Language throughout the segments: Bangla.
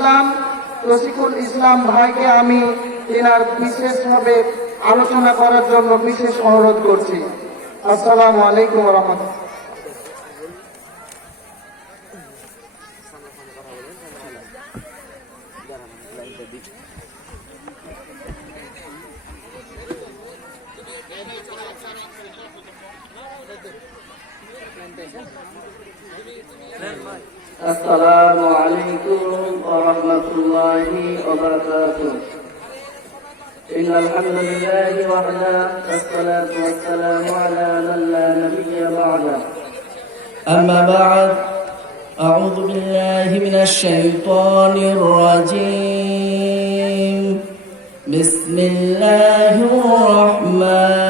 ইসলাম রসিকুল ইসলাম ভাইকে আমি তেনার বিশেষভাবে আলোচনা করার জন্য বিশেষ অনুরোধ করছি। আসসালামু আলাইকুম রহমতুল্লাহ। الحمد لله وحده والصلاة والسلام على من لا نبي بعده. أما بعد أعوذ بالله من الشيطان الرجيم. بسم الله الرحمن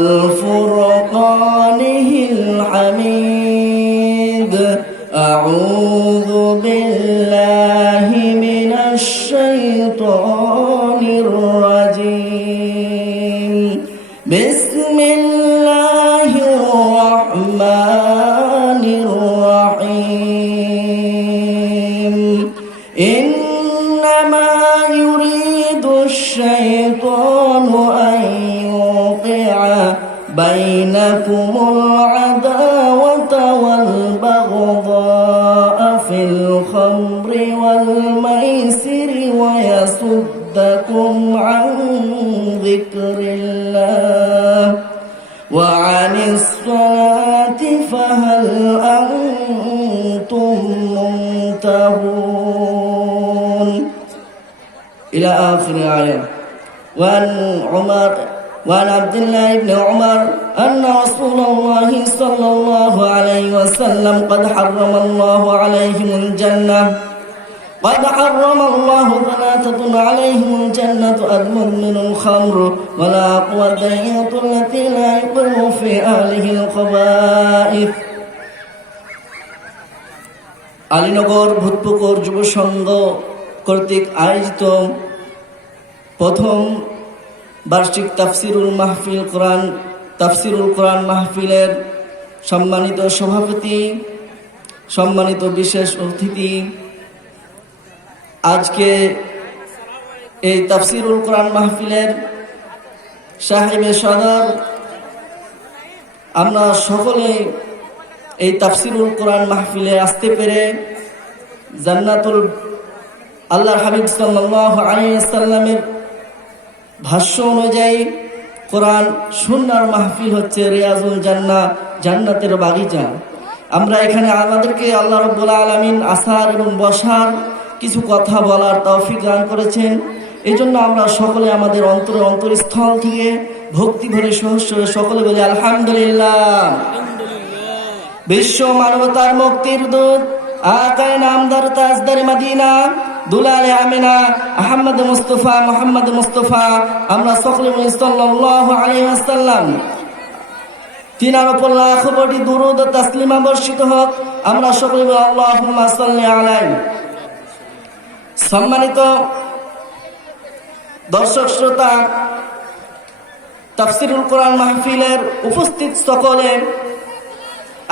والفرقانه الحميد. أعوذ بالله من الشيطان الرجيم. بسم الله الرحمن الرحيم. إنما يريد الشيطان أن بينكم العداوة والبغضاء في الخمر والميسر ويصدكم عن ذكر الله وعن الصلاة فهل أنتم منتهون إلى آخر آية وعن عمر وعن عبد الله بن عمر أن رسول الله صلى الله عليه وسلم قد حرم الله عليهم الجنة قد حرم الله ثلاثة عليهم الجنة أدم من الخمر ولا قوة التي لا يقر في أهله الخبائث আলীনগর ভূতপুকুর যুব সংঘ কর্তৃক আয়োজিত প্রথম বার্ষিক তাফসিরুল মাহফিল কোরআন, তাফসিরুল কোরআন মাহফিলের সম্মানিত সভাপতি, সম্মানিত বিশেষ অতিথি, আজকে এই তাফসিরুল কোরআন মাহফিলের সাহেবে সদর, আমরা সকলে এই তাফসিরুল কোরআন মাহফিলে আসতে পেরে জান্নাতুল আল্লাহ হাবিব সাল্লাহ আলিয়াল্লামের ভাষ্য অনুযায়ী কোরআন সুন্নার মাহফিল হচ্ছে রেয়াজুল জান্না, জান্নাতের বাগিচা। আমরা এখানে আমাদেরকে আল্লাহ রব্বুল আলমিন আসার এবং বসার কিছু কথা বলার তৌফিক দান করেছেন। এই জন্য আমরা সকলে আমাদের অন্তর অন্তরস্থল থেকে ভক্তি ভরে সহস্রে সকলে বলি, আলহামদুলিল্লাহ। বিশ্ব মানবতার মুক্তির দূত, আকায় নামদার তাজদার মদিনা দুলালে আমিনা, আহমদ মুস্তফা, মোহাম্মদ মুস্তফা, আমরা সকলে ওয়াসাল্লাম। তিনার দুরুদ বর্ষিত হোক, আমরা সকলে সাল্লি সম্মানিত দর্শক শ্রোতা, তাফসিরুল কোরআন মাহফিলের উপস্থিত সকলে,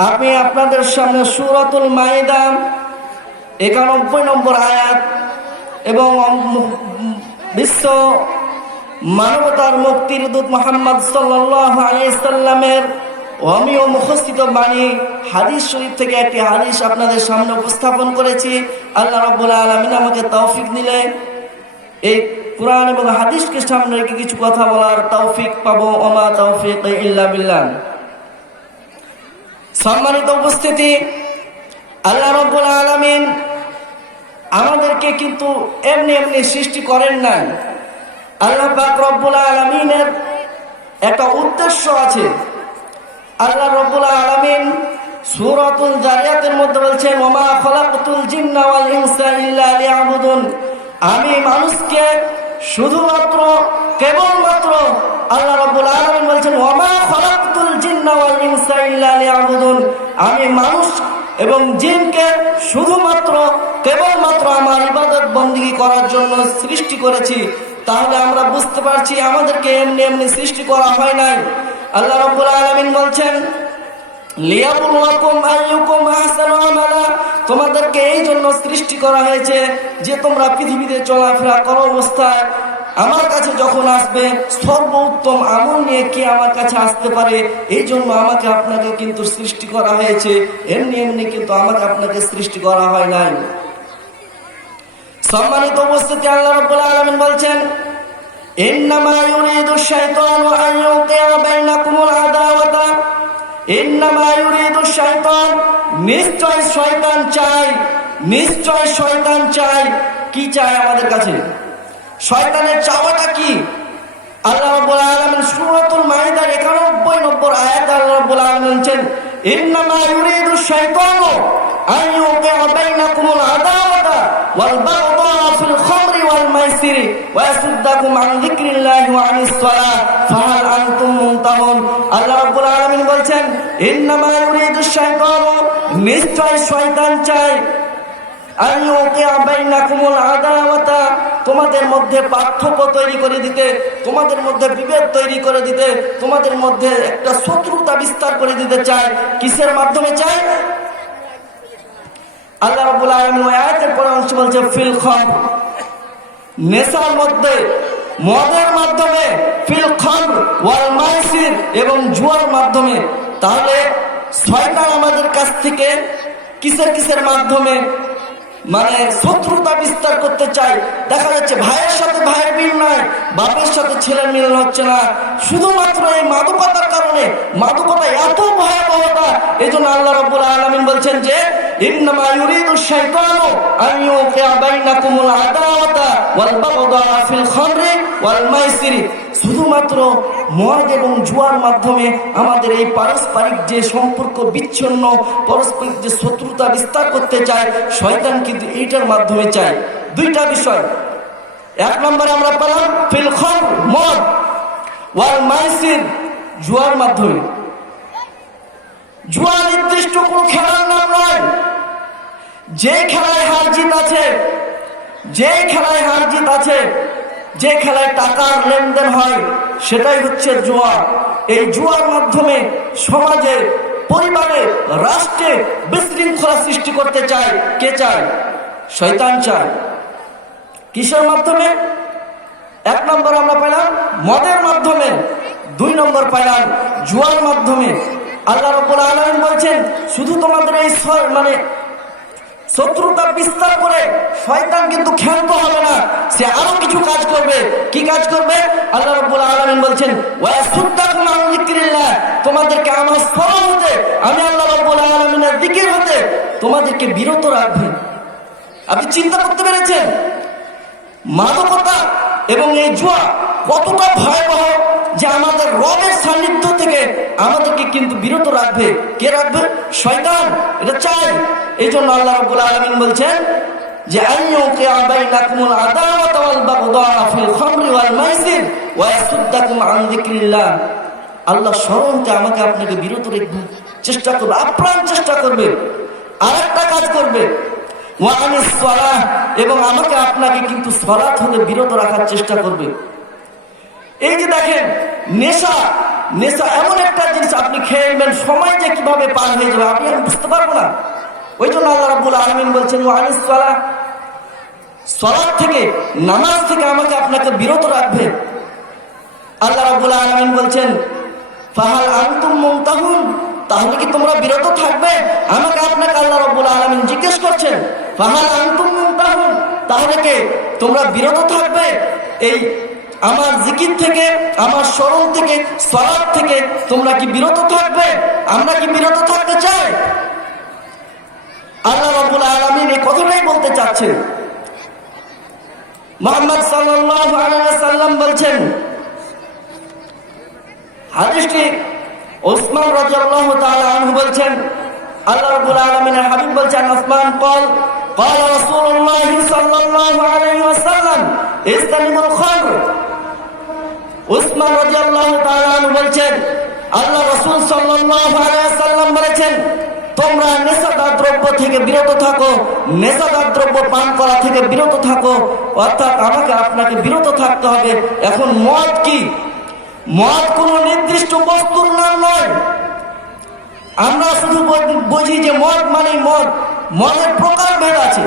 আমি আপনাদের সামনে সুরাতুল মাইদা একানব্বই নম্বর আয়াত এবং বিশ্ব মানবতার মুক্তির দূত মোহাম্মদ সাল্লামের অমীয় মুখস্থিত বাণী হাদিস শরীফ থেকে একটি হাদিস আপনাদের সামনে উপস্থাপন করেছি। আল্লাহ রব্বুল আলমিন আমাকে তৌফিক দিলে। এই কোরআন এবং হাদিসকে সামনে রেখে কিছু কথা বলার তৌফিক পাবো। অমা তৌফিক ইল্লা বিল্লাহ। সম্মানিত উপস্থিতি, আল্লাহ রব্বুল আলমিন আমাদেরকে কিন্তু এমনি এমনি সৃষ্টি করেন নাই। আল্লাহ পাক রব্বুল আলমিনের একটা উদ্দেশ্য আছে। আল্লাহ রব্বুল আলমিন সুরাতুল জারিয়াতের মধ্যে বলছেন, ওমা খলাকতুল জিন্না ওয়াল ইনসা ইল্লা লিয়াবুদুন। আমি মানুষকে শুধুমাত্র, কেবলমাত্র আল্লাহ রাব্বুল আলামিন বলছেন, ওমা খলাকতুল জিন্না ওয়াল ইনসা ইল্লা লিয়াবুদুন। আমি মানুষ এবং জিনকে শুধুমাত্র, কেবলমাত্র আমার ইবাদত বন্দিগি করার জন্য সৃষ্টি করেছি, তাহলে আমরা বুঝতে পারছি আমাদেরকে এমনি এমনি সৃষ্টি করা হয় নাই। আল্লাহ রাব্বুল আলামিন বলছেন তোমাদেরকে এই জন্য সৃষ্টি করা হয়েছে যে তোমরা পৃথিবীতে চলাফেরা করো অবস্থায় আমার কাছে যখন আসবে সর্বোত্তম আমল নিয়ে কে আমার কাছে আসতে পারে? এই জন্য আমাকে আপনাকে কিন্তু সৃষ্টি করা হয়েছে। এমনি এমনি কিন্তু আমাকে আপনাকে সৃষ্টি করা হয় নাই। সম্মানিত উপস্থিতি, আল্লাহ রাব্বুল আলামিন বলছেন ইউরিদু শাইতানু আন ইউকিয়া বাইনাকুমুল আদাওয়াতা। ইন্নামা ইউরিদু শাইতান, নিশ্চয় শয়তান চায় নিশ্চয় শয়তান চায় কি চায় আমাদের কাছে? শয়তানের চাওয়াটা কি? আল্লাহ রাব্বুল আলামিন সূরাতুল মাইদার 91 নম্বর আয়াত আল্লাহ রাব্বুল আলামিন বলছেন, ইন্নামা ইউরিদু শাইতানু আন ইউকিয়া বাইনাকুমুল আদাওয়াতা ওয়াল বাগদা ফিল খামরি ওয়াল মাইসিরি ওয়া ইয়াসুদ্দাকুম আন যিকরিল্লাহি ওয়া আনিস সালাহ, ফাহাল আনতুম মুনতাহুন? আল্লাহ রাব্বুল আলামিন বলছেন, ইন্নামা ইউরিদু শাইতানু, নিশ্চয় শয়তান চায় তোমাদের মধ্যে পার্থক্য তৈরি করে দিতে, তোমাদের মধ্যে বিভেদ তৈরি করে দিতে, তোমাদের মধ্যে একটা শত্রুতা বিস্তার করে দিতে চায় কিসের মাধ্যমে চায় আল্লাহ রাব্বুল আলামিন ওই আয়াতের পরে অংশ বলছে, ফিল খামর নেশার মধ্যে, মদের মাধ্যমে, ফিল খামর ওয়াল মাইসির এবং জুয়ার মাধ্যমে। তাহলে শয়তান আমাদের কাছ থেকে কিসের কিসের মাধ্যমে মানে শত্রুতা বিস্তার করতে চাই। দেখা যাচ্ছে ভাইয়ের সাথে ভাইয়ের মিল নাই, বাপের সাথে ছেলের মিল হচ্ছে না। শুধুমাত্র এই মাদকতার কারণে, মাদকতা এত ভয়াবহতা এই জন্য আল্লাহ রব্বুল আলমিন বলছেন যে শুধুমাত্র মদ এবং জুয়ার মাধ্যমে আমাদের এই পারস্পরিক যে সম্পর্ক বিচ্ছিন্ন, পারস্পরিক যে শত্রুতা বিস্তার করতে চায়, শয়তান কিন্তু এইটার মাধ্যমে চায়। দুইটা বিষয়। এক নম্বরে আমরা পেলাম ফিলখন মদ, ওয়াল মাইসির জুয়ার মাধ্যমে। জুয়া নির্দিষ্ট কোনো খেলার নাম নয়। যে খেলায় হার জিত আছে, যে খেলায় হার জিত আছে যে খেলায় টাকার লেনদেন হয়, সেটাই হচ্ছে জুয়া। এই জুয়ার মাধ্যমে সমাজে, পরিবারে, রাষ্ট্রে বিশৃঙ্খলা সৃষ্টি করতে চায়। কে চায়? শয়তান চায়। কিসের মাধ্যমে? এক নম্বর আমরা পেলাম মদের মাধ্যমে। দুই নম্বর পেলাম জুয়ার মাধ্যমে। আল্লাহ রব্বুল আলমিন বলছেন, শুধু তোমাদের এই মানে শত্রুতা বিস্তার করে শয়তান কিন্তু ক্ষান্ত হবে না। সে আরও কিছু কাজ করবে। কি কাজ করবে? আল্লাহ রাব্বুল আলামিন বলছেন, ওয়াসুদ্দাকুম আন যিকরিল্লাহ। তোমাদেরকে আমার স্মরণ হতে, আমি আল্লাহ রাব্বুল আলামিনের জিকির হতে তোমাদেরকে বিরত রাখবে। আপনি চিন্তা করতে পেরেছেন? মাদকতা এবং এই জুয়া কতটা ভয়াবহ যে আমাদের রবের সান্নিধ্য থেকে আমাদেরকে কিন্তু বিরত রাখবে। কে রাখবে? শয়তান। এটা চাই। এই জন্য আল্লাহ রাব্বুল আলামিন বলছেন যে আল্লাহ স্মরণকে আমাকে আপনাকে বিরত রেখে চেষ্টা করবে, আপ্রাণ চেষ্টা করবে আর একটা কাজ করবে। এবং আমাকে আপনাকে কিন্তু সলাৎ হতে বিরত রাখার চেষ্টা করবে। এই যে দেখেন, নেশা নেশা এমন একটা জিনিস আপনি খেয়ে নেবেন, সময় যে কীভাবে পার হয়ে যাবে, আপনি আমি বুঝতে পারব না। ওই জন্য আল্লাহ রাবুল আলমিন বলছেন ওয়ানি সলাহ সলাদ থেকে, নামাজ থেকে আমাকে আপনাকে বিরত রাখবে। আল্লাহ রাবুল আলমিন বলছেন, ফাহাল আনতুম মুমতাহুন? তাহলে কি তোমরা বিরত থাকবে? আমাকে আপনাকে আল্লাহ রাব্বুল আলামিন জিজ্ঞেস করছেন, ফাহাল আনতুম মুমতাহুন? তাহলে কে? তোমরা বিরত থাকবে? এই আমার জিকির থেকে, আমার স্মরণ থেকে সলাদ থেকে তোমরা কি বিরত থাকবে? আমরা কি বিরত থাকতে চাই? আল্লাহ রাবুল আলমিন এই কথাটাই বলতে চাচ্ছে মোহাম্মদ সাল্লাম বলছেন, হাদিসটি ওসমান রাজু বলছেন, আল্লাহ রাবুল আলমিনের হাবিব বলছেন, ওসমান কল قال رسول الله صلى الله عليه وسلم استنبوا الخمر ওসমান রাদিয়াল্লাহু তাআলা আনহু বলছেন আল্লাহ রাসূল সাল্লাল্লাহু আলাইহি সাল্লাম বলেছেন তোমরা নেশাদার দ্রব্য থেকে বিরত থাকো নেশাদার দ্রব্য পান করা থেকে বিরত থাকো অর্থাৎ আমাকে আপনাকে বিরত থাকতে হবে এখন মদ কি মদ কোন নির্দিষ্ট বস্তুর নাম নয় আমরা শুধু বু- বুঝি যে মদ মানে মদ মদের প্রকার ভেদ আছে।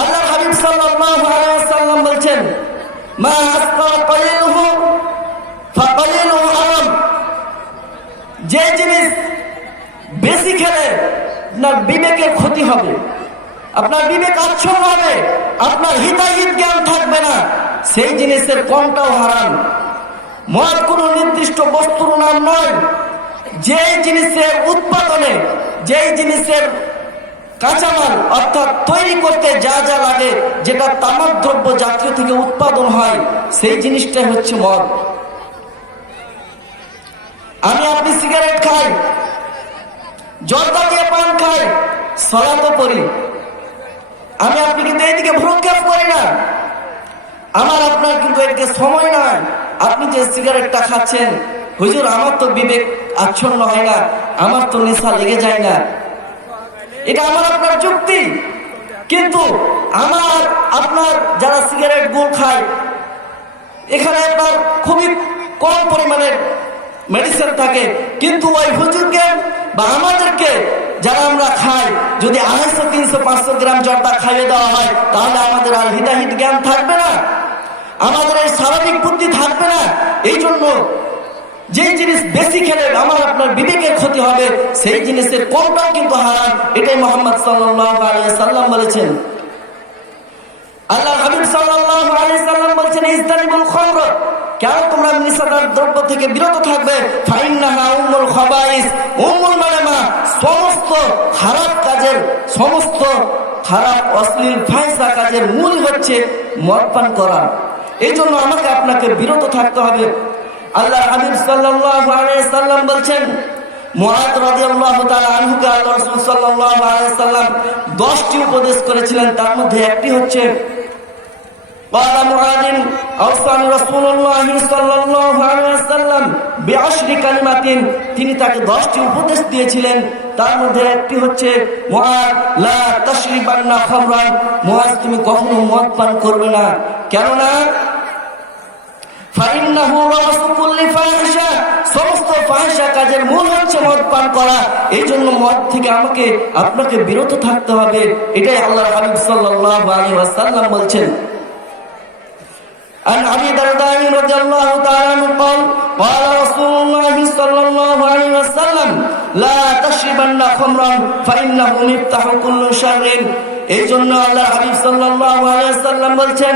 আল্লাহ হাবিব সাল্লাল্লাহু আলাইহি সাল্লাম বলছেন, মা আসকা কালিলুহু ফাকালিলুহু হারাম। যে জিনিস বেশি খেলে আপনার বিবেকের ক্ষতি হবে, আপনার বিবেক আচ্ছন্ন হবে, আপনার হিতাহিত জ্ঞান থাকবে না, সেই জিনিসের কমটাও হারাম। মদ কোনো নির্দিষ্ট বস্তুর নাম নয় যে জিনিসের উৎপাদনে যেই জিনিসের কাঁচামাল অর্থাৎ তৈরি করতে যা যা লাগে, যেটা তামাক দ্রব্য জাতীয় থেকে উৎপাদন হয়, সেই জিনিসটাই হচ্ছে মদ। আমি আপনি সিগারেট খাই, জর্দা দিয়ে পান খাই সলাতো করি। আমি আপনি কিন্তু এইদিকে ভ্রক্ষেপ করি না। আমার আপনার কিন্তু এদিকে সময় নয় আপনি যে সিগারেটটা খাচ্ছেন হুজুর, আমার তো বিবেক আচ্ছন্ন হয় না, আমার তো নেশা লেগে যায় না। এটা আমার আপনার যুক্তি। কিন্তু আমার, আপনার যারা সিগারেট গুল খায়, এখানে আপনার খুবই কম পরিমাণের মেডিসিন থাকে। কিন্তু ওই হুজুরকে বা আমাদেরকে যারা আমরা খাই, যদি আড়াইশো, তিনশো, পাঁচশো গ্রাম জর্দা খাইয়ে দেওয়া হয়, তাহলে আমাদের আর হিতাহিত জ্ঞান থাকবে না। আমাদের স্বাভাবিক বুদ্ধি থাকবে না। এই জন্য যেই জিনিস বেশি খেলে আমার আপনার বিবেকের ক্ষতি হবে, সেই জিনিসের কমটাও কিন্তু হারাম। এটাই মোহাম্মদ সাল্লাম বলেছেন। আল্লাহ সাল্লাম খামর কেন তোমরা দ্রব্য থেকে বিরত থাকবে? মানে মা, সমস্ত খারাপ কাজের, সমস্ত খারাপ, অশ্লীল কাজের মূল হচ্ছে মদ পান করা। এই জন্য আমাকে আপনাকে বিরত থাকতে হবে। আল্লাহ হাবিব সাল্লাল্লাহু আলাইহি সাল্লাম বলছেন মুআদ রাদিয়াল্লাহু তাআলা আনহুকে আল্লাহ রাসূল সাল্লাল্লাহু আলাইহি সাল্লাম 10টি উপদেশ করেছিলেন তার মধ্যে একটি হচ্ছে قال معاذ أوصاني رسول الله صلى الله عليه وسلم بعشر كلمات তিনি তাকে 10টি উপদেশ দিয়েছিলেন তার মধ্যে একটি হচ্ছে মুআদ লা তাশরিবান্না খামরান মুআজ তুমি কখনো মদ পান করবে না কেন সমস্ত ফাহিশা কাজের মূল হচ্ছে মদ পান করা এই জন্য মদ থেকে আমাকে আপনাকে বিরত থাকতে হবে এটাই আল্লাহর হাবিব সাল্লাল্লাহু আলাইহি ওয়াসাল্লাম বলছেন عن ابي درداء رضي الله تعالى عنه قال قال رسول الله صلى الله عليه وسلم لا تشربن خمرا فانه مفتاح كل شر এই জন্য আল্লাহ হাবিব সাল্লাল্লাহু আলাইহি সাল্লাম বলছেন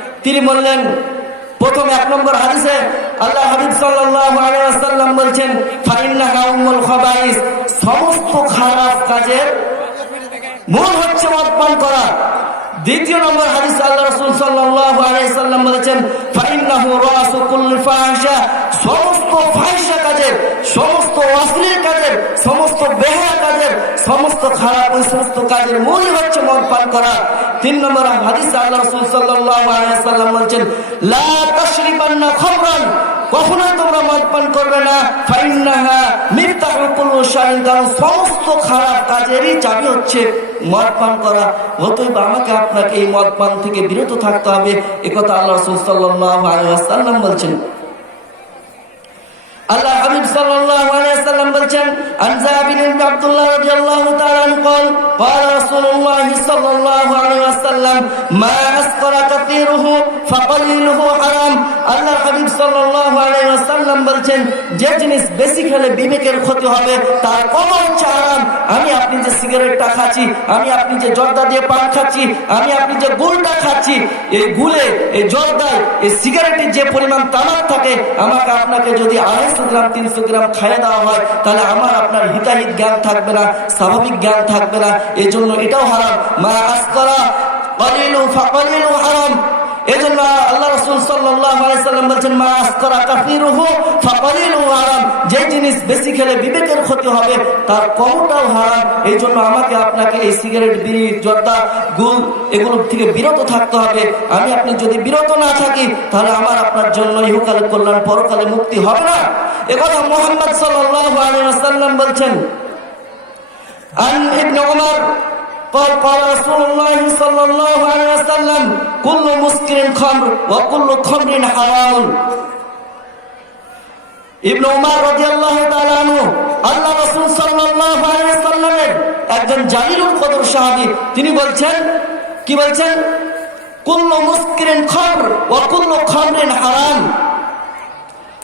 তিনি বললেন, প্রথম এক নম্বর হাদিসে আল্লাহ হাবিব ওয়াসাল্লাম বলছেন সমস্ত খারাপ কাজের মূল হচ্ছে মদপান করা। দ্বিতীয় নম্বর হাদিস আল্লাহ রাসূল সাল্লাম বলেছেন সমস্ত ফাহিশা কাজের সমস্ত অশ্লীল কাজের সমস্ত বেহায়া কাজের সমস্ত সমস্ত কাজের মূল হচ্ছে মদ পান করা। তিন নম্বর হাদিস আল্লাহ লা তাশরিবান্না কখনোই তোমরা মদ পান করবে না। ফাইন্নাহা মিফতাহুল সমস্ত খারাপ কাজেরই চাবি হচ্ছে মদ পান করা। অতএব আমাকে আপনাকে এই মদ পান থেকে বিরত থাকতে হবে। একথা আল্লাহ রাসূল সাল্লাল্লাহু আলাইহি ওয়াসাল্লাম বলছেন। আল্লাহ হাবিব সাল্লাল্লাহু আলাইহি ওয়াসাল্লাম বলেন আন জাবির ইবনে আব্দুল্লাহ রাদিয়াল্লাহু তাআলা আনহু قال قال رسول الله صلى الله عليه وسلم ما اسقر كثيره فقليله حرام আল্লাহ হাবিব সাল্লাল্লাহু আলাইহি ওয়াসাল্লাম বলেন যে জিনিস বেশি খেলে বিবেকের ক্ষতি হবে তার কম হচ্ছে হারাম আমি আপনি যে সিগারেটটা খাচ্ছি আমি আপনি যে জর্দা দিয়ে পান খাচ্ছি আমি আপনি যে গুলটা খাচ্ছি এই গুলে এই জর্দায় এই সিগারেটের যে পরিমাণ তামাক থাকে আমাকে আপনাকে যদি আড়াইশো গ্রাম, তিনশো গ্রাম খাইয়ে দেওয়া হয়, তাহলে আমার আপনার হিতাহিত জ্ঞান থাকবে না, স্বাভাবিক জ্ঞান থাকবে না এই জন্য এটাও হারাম। মা কলিলু ফাকলিলু হারাম। এজন্য আমাকে আপনাকে এই সিগারেট, বিড়ি এগুলো থেকে থাকতে হবে। আমি আপনি যদি বিরত না থাকি, তাহলে আমার আপনার জন্য ইহকালে কল্যাণ, পরকালে মুক্তি হবে না। একথা মোহাম্মদ সাল্লাল্লাহু আলাইহি ওয়াসাল্লাম বলছেন عن ابن عمر قال قال رسول الله صلى الله عليه وسلم كل مسكر خمر وكل خمر حرام ইবনে উমার রাদিয়াল্লাহু তাআলা আনহু আল্লাহ রাসূল সাল্লাল্লাহু আলাইহি সাল্লামের একজন জালিলুল কদর সাহাবী তিনি বলছেন কি বলছেন কুল্লু মুসকিরিন খামর ওয়া কুল্লু খামরিন হারাম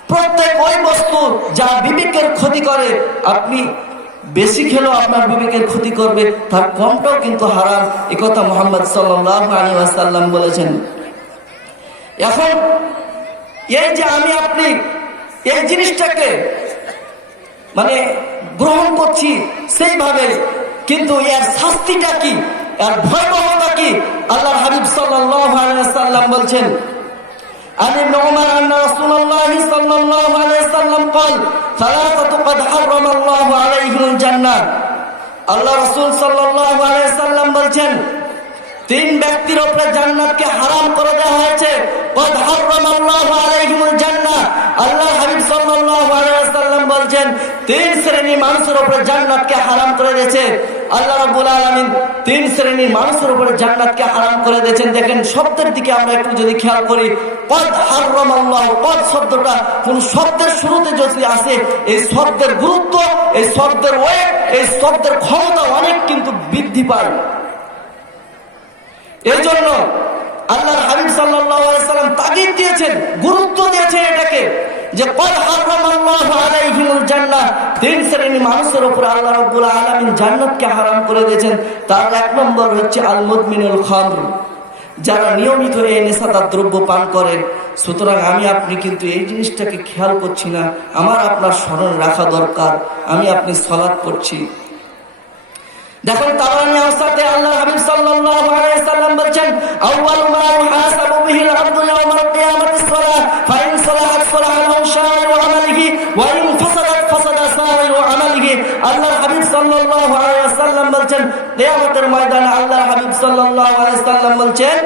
প্রত্যেক ওই বস্তু যা বিবেকের ক্ষতি করে, আপনি বেশি খেলেও আপনার বিবেকের ক্ষতি করবে, তার কমটাও কিন্তু হারাম একথা মোহাম্মদ ওয়াসাল্লাম বলেছেন। এখন এই যে আমি আপনি এই জিনিসটাকে মানে গ্রহণ করছি সেইভাবে, কিন্তু এর শাস্তিটা কি, এর ভয়াবহতা কি? আল্লাহ হাবিব ওয়াসাল্লাম বলছেন عن ابن عمر أن رسول الله صلى الله عليه وسلم قال ثلاثة قد حرم الله عليهم الجنة আল্লাহ রসুল সাল্লাহ আলাইসাল্লাম বলছেন তিন ব্যক্তির উপরে জান্নাতকে হারাম করে দেওয়া হয়েছে قد حرم الله عليهم الجنة আল্লাহ হাবিব সাল্লাল্লাহু আলাইহি ওয়াসাল্লাম বলছেন তিন শ্রেণীর মানুষের উপরে জান্নাতকে হারাম করে দিয়েছে আল্লাহ রাব্বুল আলামিন তিন শ্রেণীর মানুষের উপরে জান্নাতকে হারাম করে দিয়েছেন দেখেন শব্দের দিকে আমরা একটু যদি খেয়াল করি শব্দটা শুরুতে যদি আসে, এই গুরুত্ব, এই এই শব্দের ক্ষমতা অনেক কিন্তু বৃদ্ধি এই জন্য আল্লাহ সাল্লাম দিয়েছেন, গুরুত্ব দিয়েছেন এটাকে, যে কদ হারাম তিন শ্রেণি মানুষের উপর আল্লাহ আলমিন জান্নাত জান্নাতকে হারাম করে দিয়েছেন। তার এক নম্বর হচ্ছে আল মুদমিনুল যারা নিয়মিত এই নেশাদার দ্রব্য পান করেন, সুতরাং আমি আপনি কিন্তু এই জিনিসটাকে খেয়াল করছি না। আমার আপনার স্মরণ রাখা দরকার। আমি আপনি সলাদ করছি দেখুন তারা আল্লাহ হাবিব সাল্লাম বলেন আল্লাহ বলেন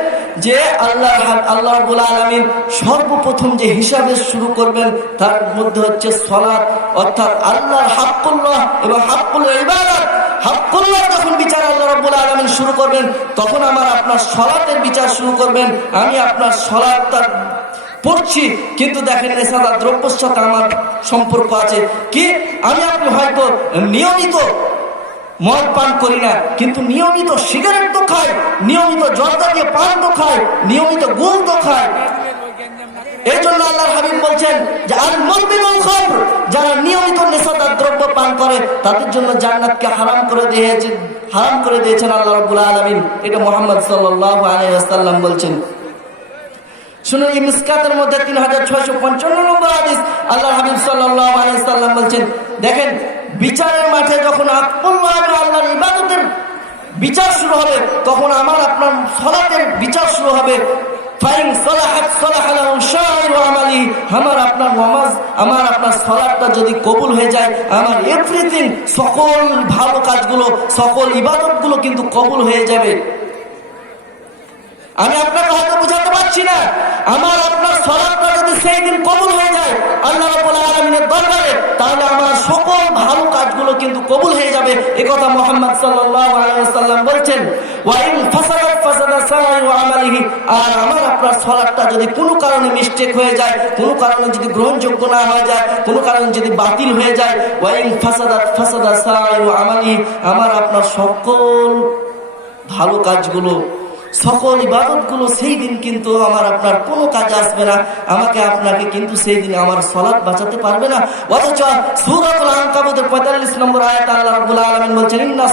যে আল্লাহ সর্বপ্রথম যে হিসাবে শুরু করবেন, তার মধ্যে হচ্ছে সালাত, অর্থাৎ আল্লাহর হাক্কুল্লাহ এবং হাক্কুল ইবাদত। যখন বিচার আল্লাহ রাব্বুল আলামিন শুরু করবেন, তখন আমার আপনার সলাতের বিচার শুরু করবেন, আমি আপনার সলাত তার পড়ছি, কিন্তু দেখেন নেশাদার দ্রব্যের সাথে আমার সম্পর্ক আছে। কি? আমি আপনি হয়তো নিয়মিত মদ পান করি না, কিন্তু নিয়মিত সিগারেট তো খায় নিয়মিত জর্দা দিয়ে পান তো খায় নিয়মিত গুল তো খায় এই জন্য আল্লাহ হাবিব বলছেন যে আর খমর যারা নিয়মিত নেশাদার দ্রব্য পান করে, তাদের জন্য জান্নাতকে হারাম করে দিয়েছে হারাম করে দিয়েছেন আল্লাহ রাব্বুল আলামিন। এটা মোহাম্মদ সাল্লাল্লাহু আলাইহি ওয়াসাল্লাম বলছেন। শুনুন, এই মধ্যে তিন হাজার ছয়শো পঞ্চান্ন নম্বর হাদিস আল্লাহ হাবিব সাল্লাম বলছেন, দেখেন, বিচারের মাঠে যখন আল্লাহর ইবাদতের বিচার শুরু হবে, তখন আমার আপনার সলাতের বিচার শুরু হবে। আমার আপনার আমার আপনার যদি কবুল হয়ে যায়, আমার এভরিথিং সকল ভালো কাজগুলো, সকল ইবাদতগুলো কিন্তু কবুল হয়ে যাবে। আমি আপনাকে হয়তো বোঝাতে পারছি না। আমার আপনার সলাপটা যদি সেই দিন কবুল হয়ে যায়, আল্লাহ আলামিনের দরবারে, তাহলে আমার সকল ভালো কাজগুলো কিন্তু কবুল হয়ে যাবে। এ কথা মোহাম্মদ ওয়াসাল্লাম বলছেন আর আমার আপনার যদি কোনো কারণে মিস্টেক হয়ে যায়, কোনো কারণে যদি গ্রহণযোগ্য না হয়ে যায়, কোনো কারণে যদি বাতিল হয়ে যায় আমালিহি, আমার আপনার সকল ভালো কাজগুলো সকল ইবাদতগুলো সেই দিন কিন্তু আমার আপনার কোনো কাজে আসবে না। আমাকে আপনাকে কিন্তু সেই দিন আমার সলাৎ বাঁচাতে পারবে না। অথচ সূরাতুল আনকাবুতের 45 নম্বর আয়াত আল্লাহ রাব্বুল আলামিন বলছেন, ইন্না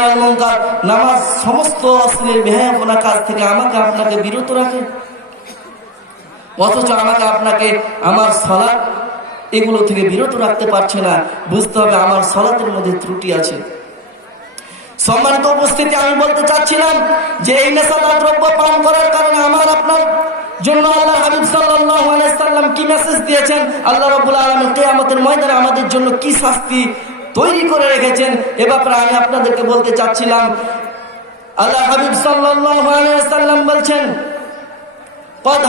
ওয়াল নামাজ সমস্ত থেকে আমাকে আপনাকে বিরত রাখে। অথচ আমাকে আপনাকে আমার এগুলো থেকে বিরত রাখতে পারছে না। বুঝতে হবে আমার সলাতের মধ্যে ত্রুটি আছে। সম্মানিত উপস্থিতি আমি বলতে চাচ্ছিলাম যে এই নেশাদার দ্রব্য পান করার কারণে আমার আপনার জন্য আল্লাহ হাবিব সাল্লাম কি মেসেজ দিয়েছেন? আল্লাহ রবুল আলম আমাদের ময়দানে আমাদের জন্য কি শাস্তি তৈরি করে রেখেছেন? এ ব্যাপারে আমি আপনাদেরকে বলতে চাচ্ছিলাম। আল্লাহ হাবিব সাল্লাম বলছেন পদ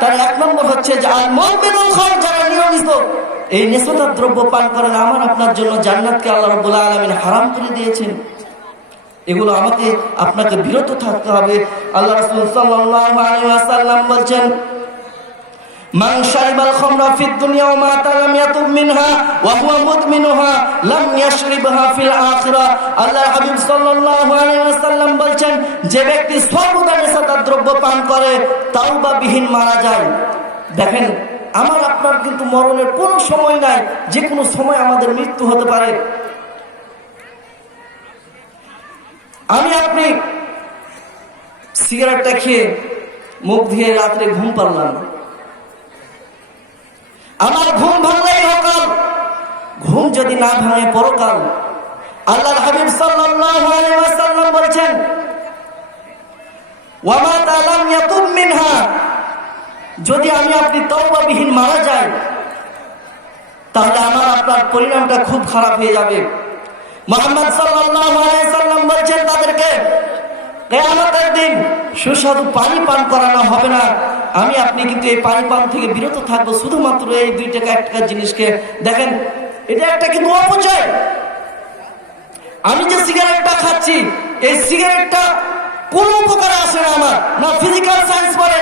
তার এক নম্বর হচ্ছে যে আর মন যারা নিয়মিত এই নেশাদার দ্রব্য পান করেন আমার আপনার জন্য জান্নাতকে আল্লাহ রাব্বুল আলামিন হারাম করে দিয়েছেন। এগুলো আমাকে, আপনাকে বিরত থাকতে হবে। আল্লাহ রাসূল আলাইহি বলছেন লাম ইয়াতুব মিনহা ওয়া হুয়া মুদমিনুহা লাম ইয়াশরিবহা ফিল আখিরাহ আল্লাহর হাবিব সাল্লাল্লাহু আলাইহি ওয়াসাল্লাম বলছেন, যে ব্যক্তি সর্বদা নেশাদার দ্রব্য পান করে, তাওবা বিহীন মারা যায়। দেখেন আমার আপনার কিন্তু মরণের কোনো সময় নাই, যে কোনো সময় আমাদের মৃত্যু হতে পারে। আমি আপনি সিগারেটটা খেয়ে মুখ দিয়ে রাত্রে ঘুম পারলাম আমার ঘুম ভাঙলেই হকাল ঘুম যদি না ভাঙে পরকাল। আল্লাহর হাবিব সাল্লাল্লাহু আলাইহি বলেছেন ওয়ামা তালাম মিনহা। যদি আমি আপনি তওবাবিহীন মারা যাই, তাহলে আমার আপনার পরিণামটা খুব খারাপ হয়ে যাবে। মোহাম্মদ সাল্লাম বলছেন তাদেরকে, কেয়ামতের দিন সুস্বাদু পানি পান করানো হবে না। আমি, আপনি কিন্তু এই পানি পান থেকে বিরত থাকব। শুধুমাত্র এই দুই টাকা, এক টাকার জিনিসকে দেখেন, এটা একটা কিন্তু অপচয়। আমি যে সিগারেটটা খাচ্ছি, এই সিগারেটটা কোন উপকারে আসে না আমার, না ফিজিক্যাল সায়েন্স পড়ে।